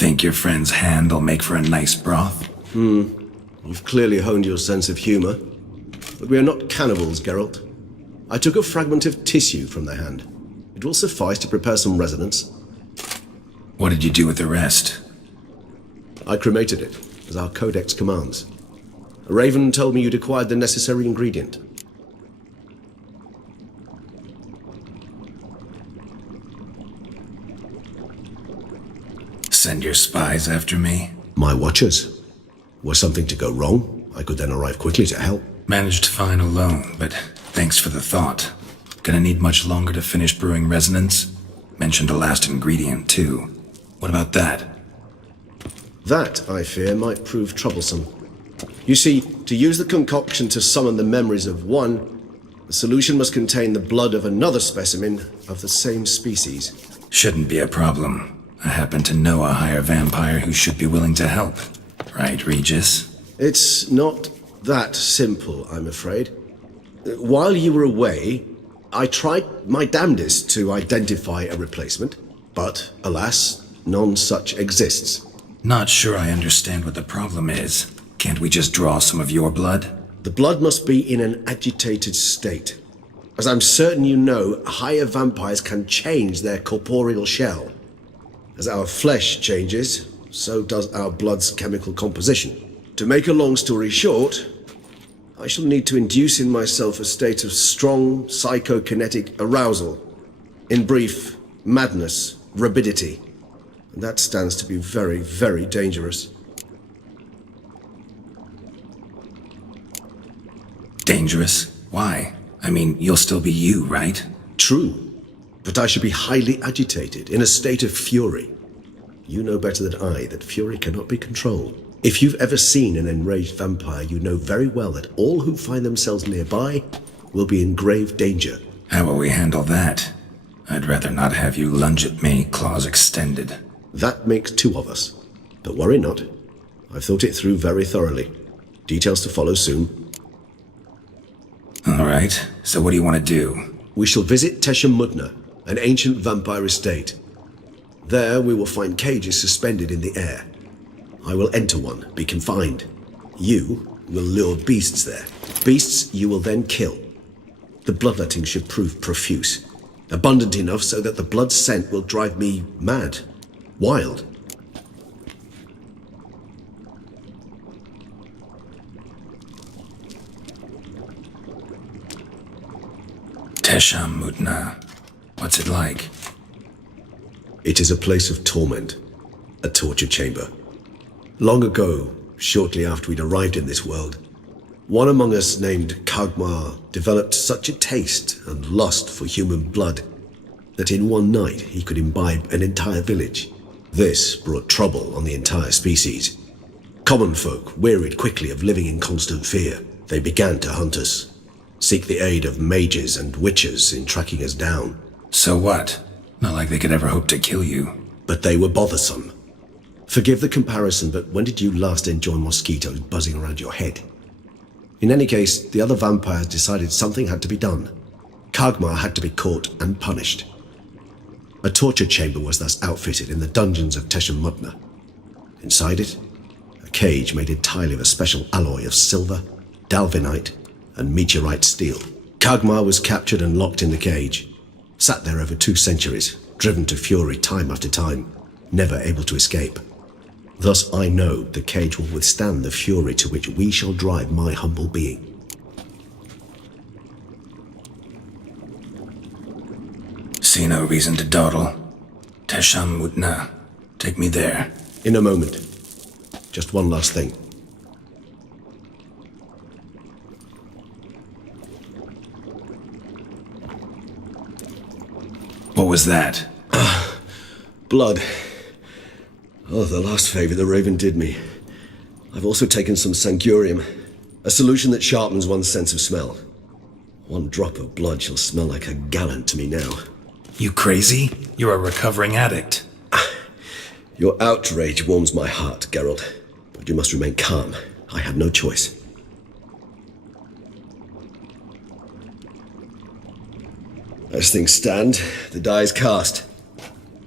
Think your friend's hand'll make for a nice broth? You've clearly honed your sense of humor. But we are not cannibals, Geralt. I took a fragment of tissue from their hand. It will suffice to prepare some resonance. What did you do with the rest? I cremated it, as our codex commands. A raven told me you'd acquired the necessary ingredient. Send your spies after me? My watchers. Were something to go wrong, I could then arrive quickly to help. Managed fine alone, but thanks for the thought. Gonna need much longer to finish brewing resonance? Mentioned a last ingredient, too. What about that? That, I fear, might prove troublesome. You see, to use the concoction to summon the memories of one, the solution must contain the blood of another specimen of the same species. Shouldn't be a problem. I happen to know a higher vampire who should be willing to help. Right, Regis? It's not that simple, I'm afraid. While you were away, I tried my damnedest to identify a replacement, but alas, none such exists. Not sure I understand what the problem is. Can't we just draw some of your blood? The blood must be in an agitated state. As I'm certain you know, higher vampires can change their corporeal shell. As our flesh changes, so does our blood's chemical composition. To make a long story short, I shall need to induce in myself a state of strong psychokinetic arousal. In brief, madness, rabidity. And that stands to be very, very dangerous. Dangerous? Why? I mean, you'll still be you, right? True. But I should be highly agitated, in a state of fury. You know better than I that fury cannot be controlled. If you've ever seen an enraged vampire, you know very well that all who find themselves nearby will be in grave danger. How will we handle that? I'd rather not have you lunge at me, claws extended. That makes two of us. But worry not. I've thought it through very thoroughly. Details to follow soon. All right, so what do you want to do? We shall visit TESHAM, an ancient vampire estate. There we will find cages suspended in the air. I will enter one, be confined. You will lure beasts there. Beasts you will then kill. The bloodletting should prove profuse. Abundant enough so that the blood scent will drive me mad. Wild. TESHAM, MUTNA. What's it like? It is a place of torment. A torture chamber. Long ago, shortly after we'd arrived in this world, one among us named Kagmar developed such a taste and lust for human blood that in one night he could imbibe an entire village. This brought trouble on the entire species. Common folk wearied quickly of living in constant fear. They began to hunt us, seek the aid of mages and witches in tracking us down. So what? Not like they could ever hope to kill you. But they were bothersome. Forgive the comparison, but when did you last enjoy mosquitoes buzzing around your head? In any case, the other vampires decided something had to be done. Kagmar had to be caught and punished. A torture chamber was thus outfitted in the dungeons of TESHAM. Inside it, a cage made entirely of a special alloy of silver, dalvinite, and meteorite steel. Kagmar was captured and locked in the cage. Sat there over 2 centuries, driven to fury time after time, never able to escape. Thus I know the cage will withstand the fury to which we shall drive my humble being. See no reason to dawdle. TESHAM, MUTNA. Take me there. In a moment. Just one last thing. What was that? Blood. Oh, the last favor the Raven did me. I've also taken some sangurium, a solution that sharpens one's sense of smell. One drop of blood shall smell like a gallon to me now. You crazy? You're a recovering addict. Your outrage warms my heart, Geralt. But you must remain calm. I have no choice. As things stand, the die is cast.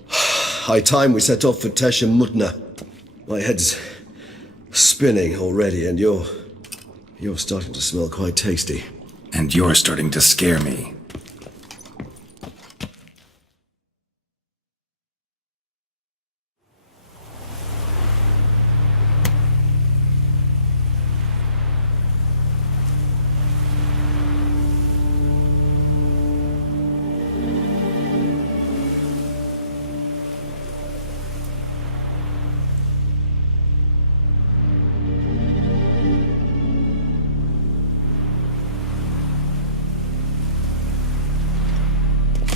High time we set off for TESHAM. My head's spinning already, and you're starting to smell quite tasty. And you're starting to scare me.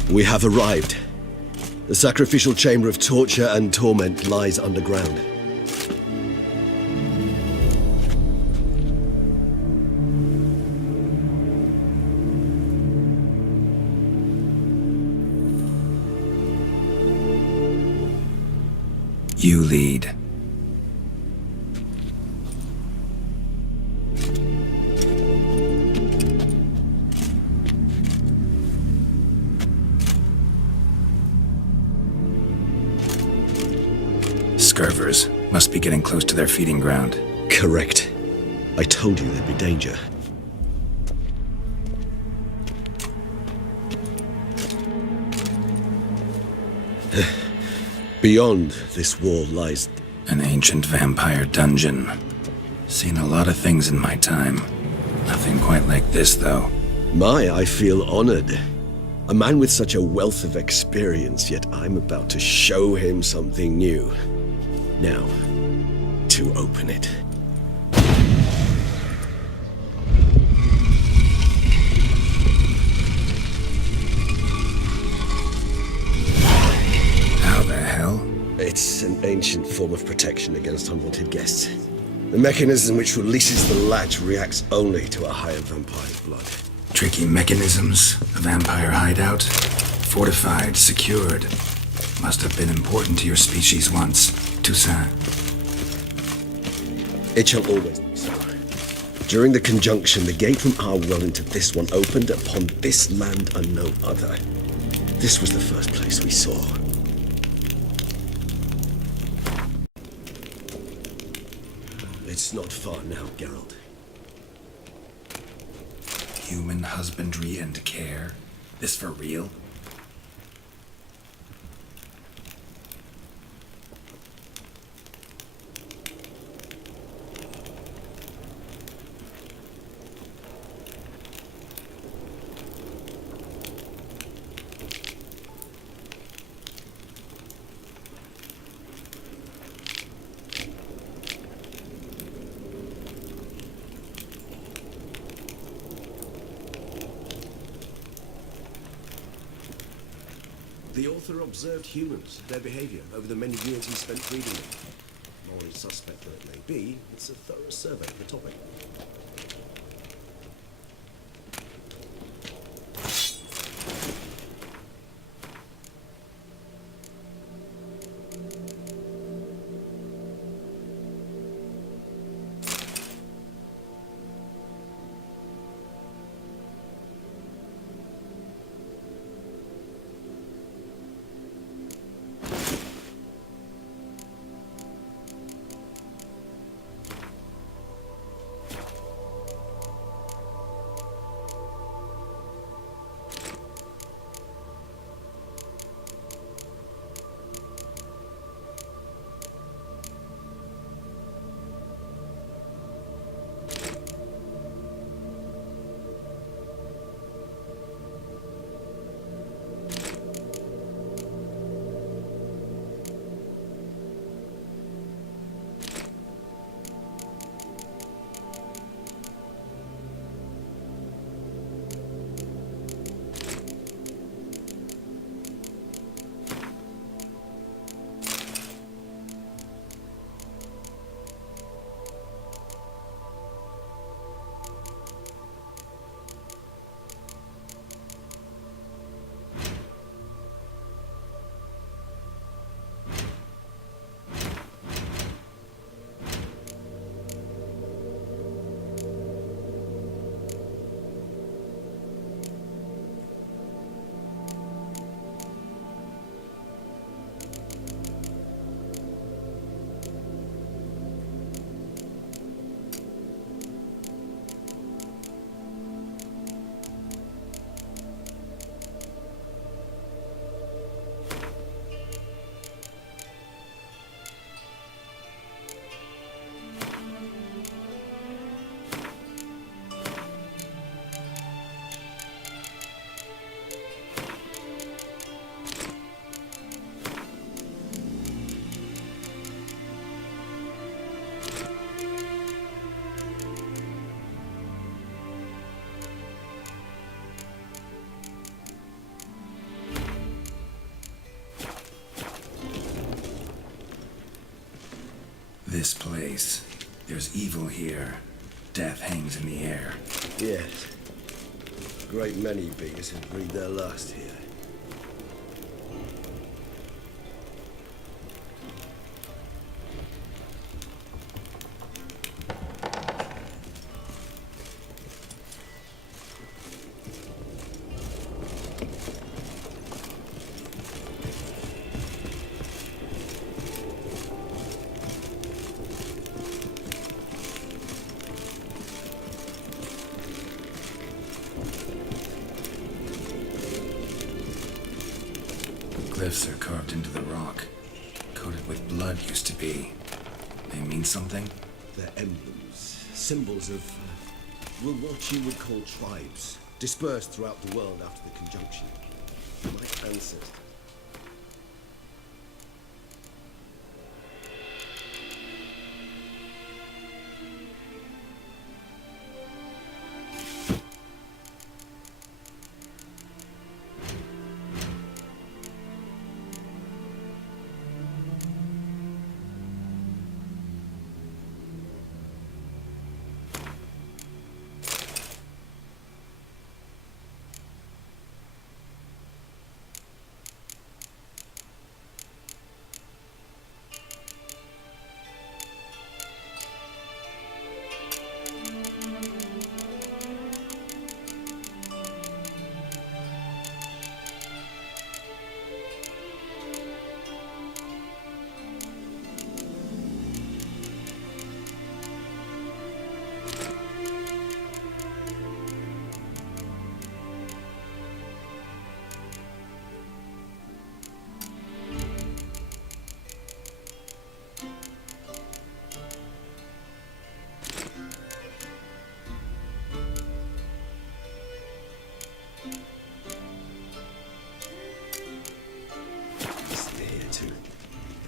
We have arrived. The sacrificial chamber of torture and torment lies underground. You lead. Scurvers must be getting close to their feeding ground. Correct. I told you there'd be danger. Beyond this wall lies... An ancient vampire dungeon. Seen a lot of things in my time. Nothing quite like this, though. I feel honored. A man with such a wealth of experience, yet I'm about to show him something new. Now, to open it. How the hell? It's an ancient form of protection against unwanted guests. The mechanism which releases the latch reacts only to a higher vampire's blood. Tricky mechanisms, a vampire hideout. Fortified, secured. Must have been important to your species once. Toussaint. It shall always be so. During the conjunction, the gate from our world into this one opened upon this land and no other. This was the first place we saw. It's not far now, Geralt. Human husbandry and care? This for real? The author observed humans, their behavior, over the many years he spent reading them. Morally suspect though it may be, it's a thorough survey of the topic. This place. There's evil here. Death hangs in the air. Yes. A great many beings have breathed their last here. Glyphs are carved into the rock. Coated with blood used to be. They mean something? They're emblems, symbols of, what you would call tribes, dispersed throughout the world after the conjunction. My ancestors.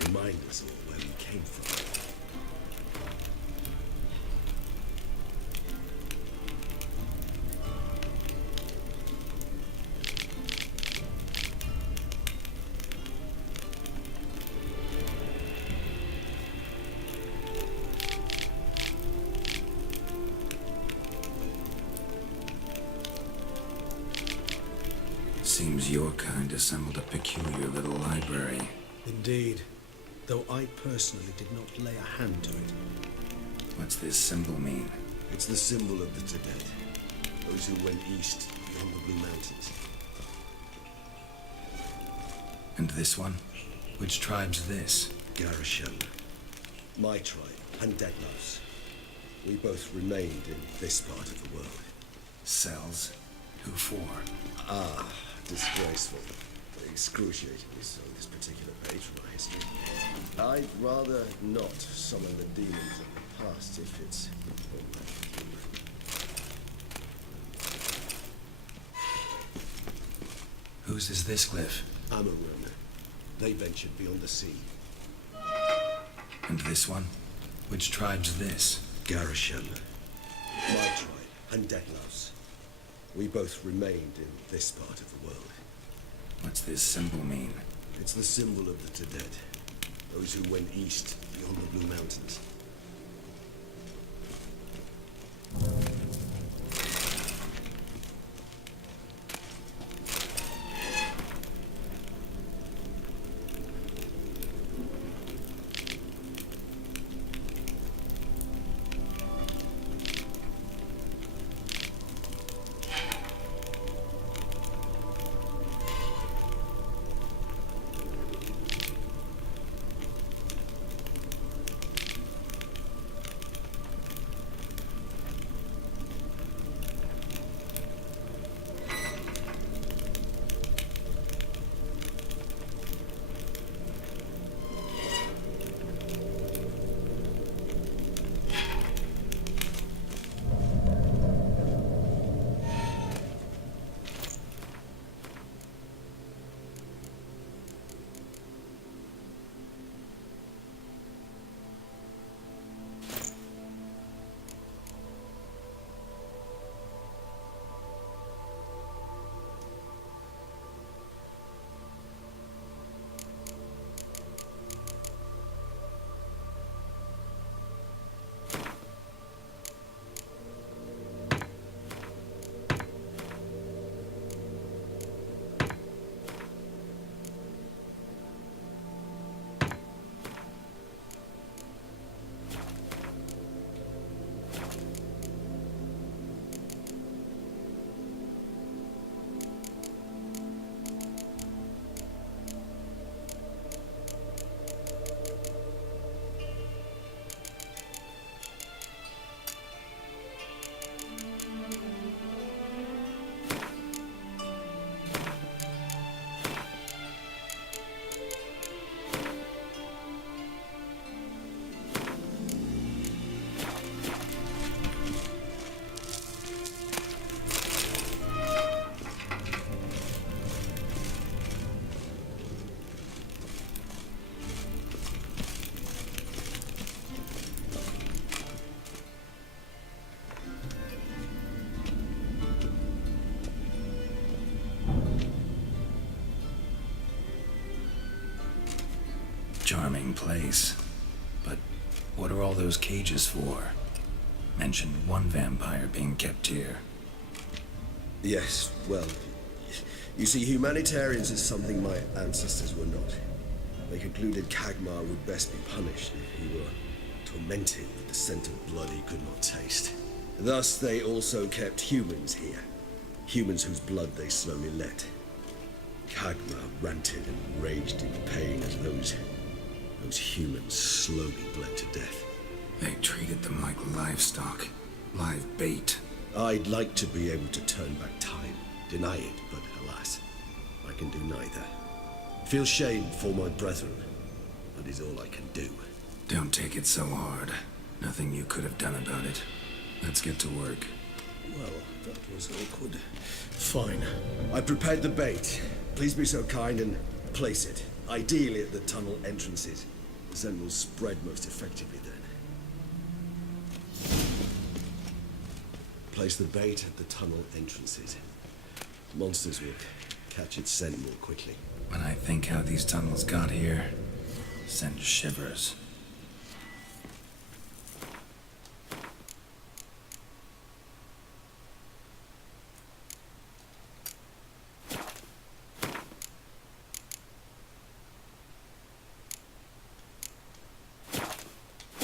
Remind us all where we came from. Seems your kind assembled a peculiar little library. Indeed, though I personally did not lay a hand to it. What's this symbol mean? It's the symbol of the Tibet, those who went east beyond the Blue Mountains. And this one? Which tribe's this? Garisham, my tribe, and Deadloves. We both remained in this part of the world. Cells? Who for? Disgraceful. Excruciatingly so, this particular page from our history. I'd rather not summon the demons of the past if it's all right. Whose is this glyph? Amarun. They ventured beyond the sea. And this one? Which tribe's this? Garisham. My tribe, and Deadloves. We both remained in this part of the world. What's this symbol mean? It's the symbol of the Tibet, those who went east beyond the Blue Mountains. Charming place. But what are all those cages for? Mentioned one vampire being kept here. Yes, well, you see, humanitarians is something my ancestors were not. They concluded Kagmar would best be punished if he were tormented with the scent of blood he could not taste. Thus, they also kept humans here. Humans whose blood they slowly let. Kagmar ranted and raged in pain as those humans slowly bled to death. They treated them like livestock. Live bait. I'd like to be able to turn back time, deny it, but alas, I can do neither. Feel shame for my brethren. That is all I can do. Don't take it so hard. Nothing you could have done about it. Let's get to work. Well, that was awkward. Fine. I prepared the bait. Please be so kind and place it. Ideally at the tunnel entrances. The scent will spread most effectively then. Place the bait at the tunnel entrances. Monsters will catch its scent more quickly. When I think how these tunnels got here, send shivers.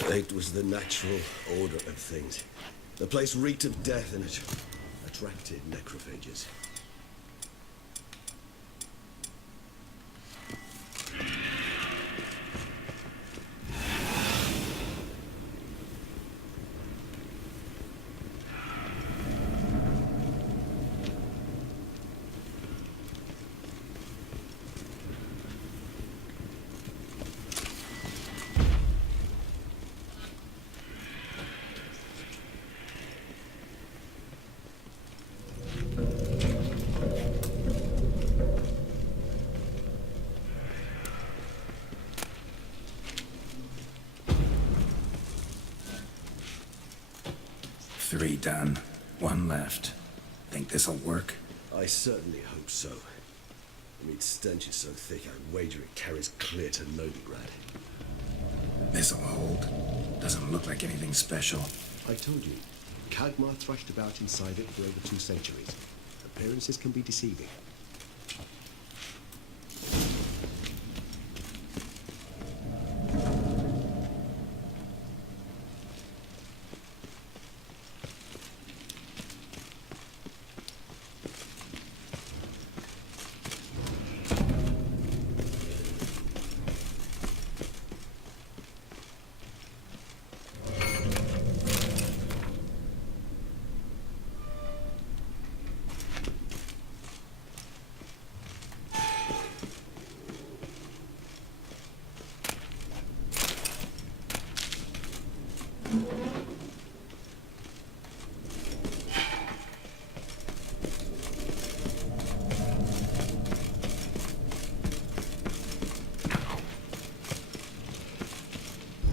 It was the natural order of things. The place reeked of death and it attracted necrophages. Three done. One left. Think this'll work? I certainly hope so. The meat stench is so thick, I'd wager it carries clear to Novigrad. This'll hold. Doesn't look like anything special. I told you, Kagmar thrashed about inside it for over 2 centuries. Appearances can be deceiving.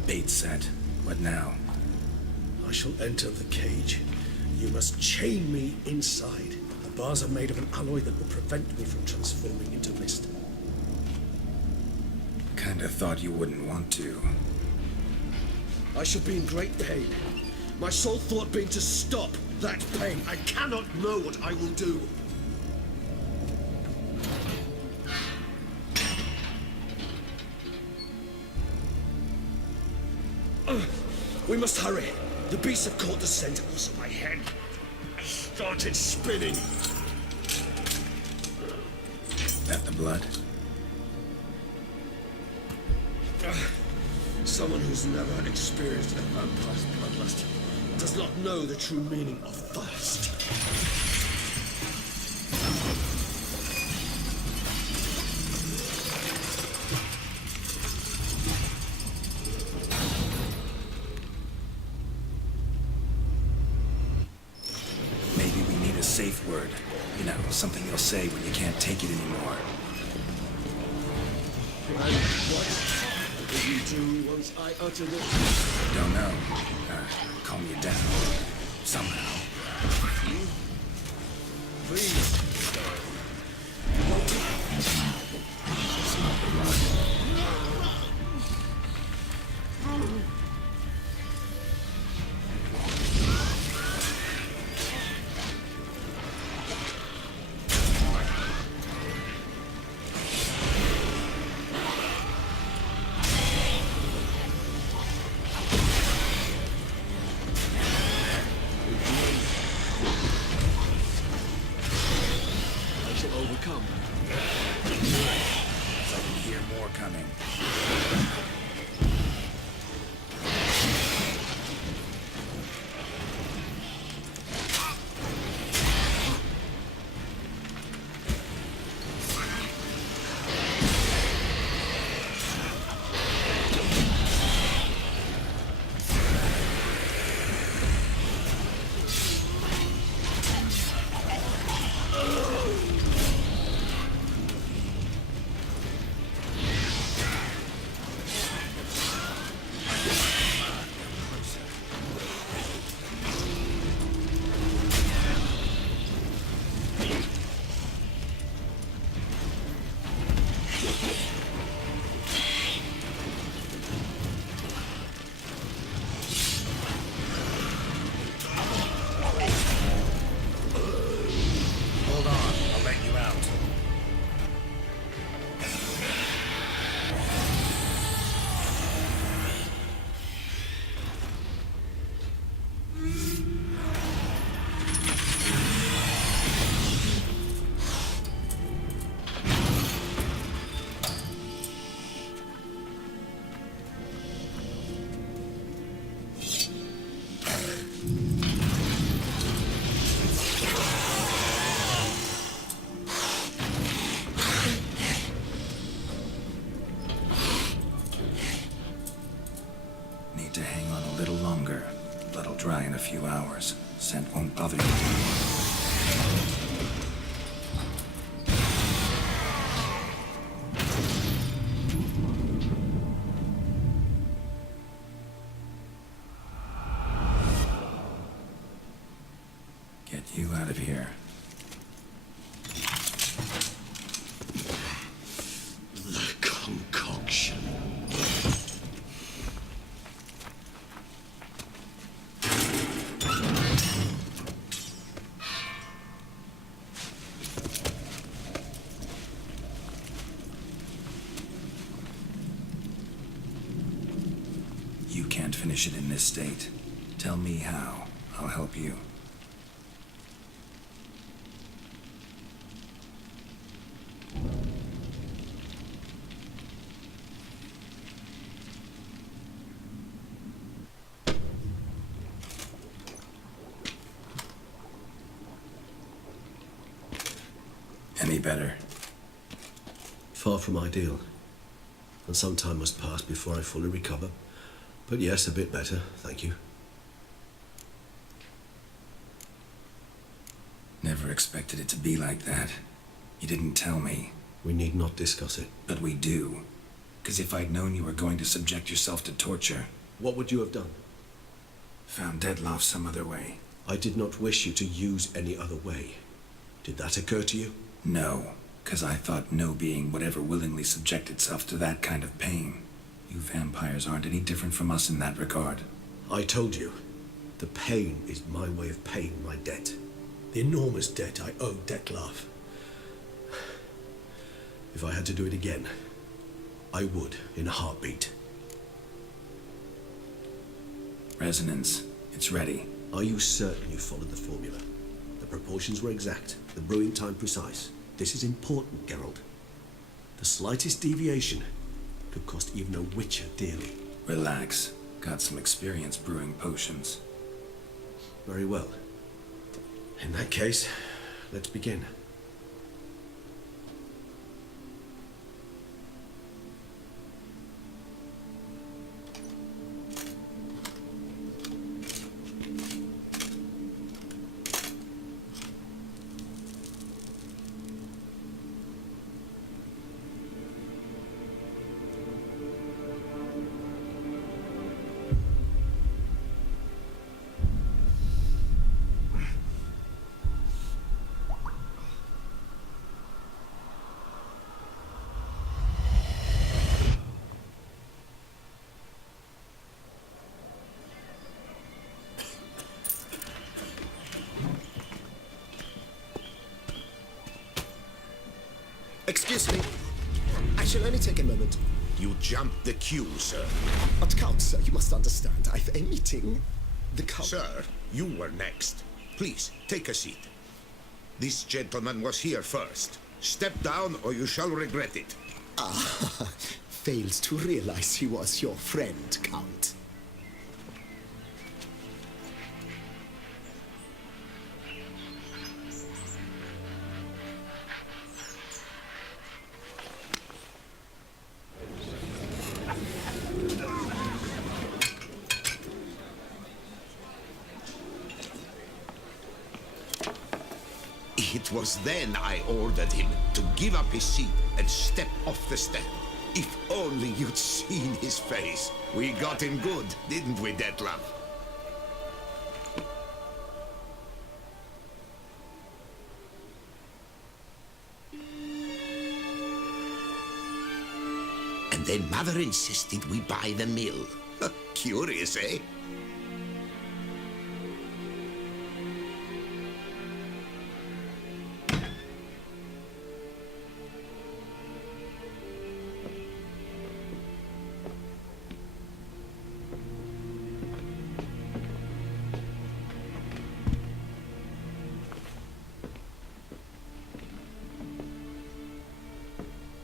Bait set. What now? I shall enter the cage. You must chain me inside. The bars are made of an alloy that will prevent me from transforming into mist. Kinda thought you wouldn't want to. I shall be in great pain. My sole thought being to stop that pain. I cannot know what I will do. We must hurry. The beasts have caught the scent, also my head. I started spinning. That the blood? Someone who's never experienced a vampire's bloodlust does not know the true meaning of thirst. Maybe we need a safe word. You know, something you'll say when you can't take it anymore. And what will you do once I utter it? Don't know. Calm you down. Somehow. Please. Smell the blood. coming. Need to hang on a little longer. Blood'll dry in a few hours. Scent won't bother you. Get you out of here. The concoction. You can't finish it in this state. Tell me how. I'll help you. Any better? Far from ideal. And some time must pass before I fully recover. But yes, a bit better, thank you. Never expected it to be like that. You didn't tell me. We need not discuss it. But we do. 'Cause if I'd known you were going to subject yourself to torture... What would you have done? Found Deadloff some other way. I did not wish you to use any other way. Did that occur to you? No, 'cause I thought no being would ever willingly subject itself to that kind of pain. You vampires aren't any different from us in that regard. I told you, the pain is my way of paying my debt. The enormous debt I owe Dettlaff. If I had to do it again, I would in a heartbeat. Resonance. It's ready. Are you certain you followed the formula? The proportions were exact, the brewing time precise. This is important, Geralt. The slightest deviation could cost even a witcher dearly. Relax. Got some experience brewing potions. Very well. In that case, let's begin. Excuse me. I shall only take a moment. You jumped the queue, sir. But Count, sir, you must understand. I've a meeting. The Count... Sir, you were next. Please, take a seat. This gentleman was here first. Step down or you shall regret it. Ah, failed to realize he was your friend, Count. It was then I ordered him to give up his seat and step off the stand. If only you'd seen his face. We got him good, didn't we, Detlef? And then Mother insisted we buy the mill. Curious, eh?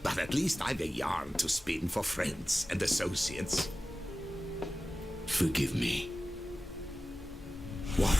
But at least I've a yarn to spin for friends and associates. Forgive me. What?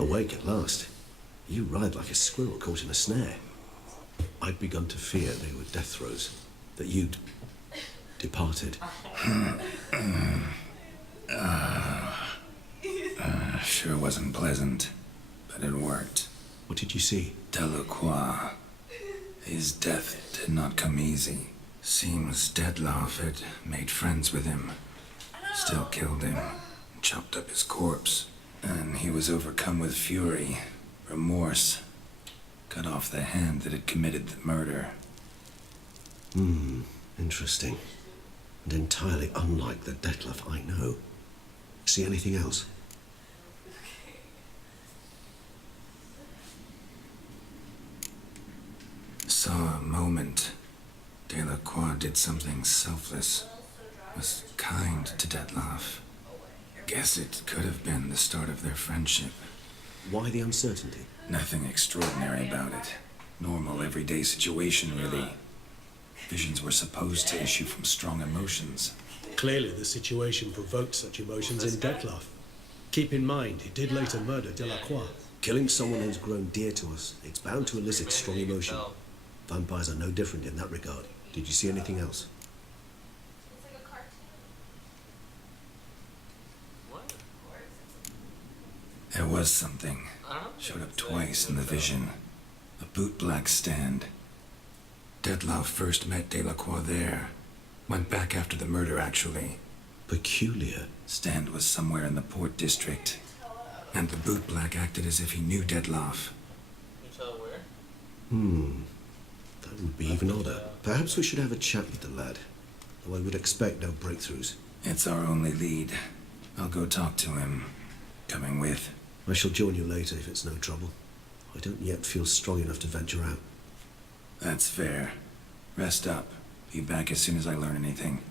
Awake at last. You ride like a squirrel caught in a snare. I'd begun to fear they were death throes, that you'd departed. Sure wasn't pleasant, but it worked. What did you see? Delacroix. His death did not come easy. Seems Detlef had made friends with him. Still killed him, chopped up his corpse. And he was overcome with fury, remorse. Cut off the hand that had committed the murder. Interesting. And entirely unlike the Detlef I know. See anything else? Saw a moment. Delacroix did something selfless. Was kind to Detlef. Guess it could have been the start of their friendship. Why the uncertainty? Nothing extraordinary about it. Normal, everyday situation, really. Visions were supposed to issue from strong emotions. Clearly the situation provoked such emotions in Detlef. Keep in mind, he did later murder Delacroix. Killing someone who's grown dear to us, it's bound to elicit strong emotion. Vampires are no different in that regard. Did you see anything else? There was something. Showed up twice in the vision. A bootblack stand. Detlef first met Delacroix there. Went back after the murder, actually. Peculiar. Stand was somewhere in the port district. And the bootblack acted as if he knew Detlef. Can you tell where? That would be even odder. Perhaps we should have a chat with the lad. Though I would expect no breakthroughs. It's our only lead. I'll go talk to him. Coming with. I shall join you later if it's no trouble. I don't yet feel strong enough to venture out. That's fair. Rest up. Be back as soon as I learn anything.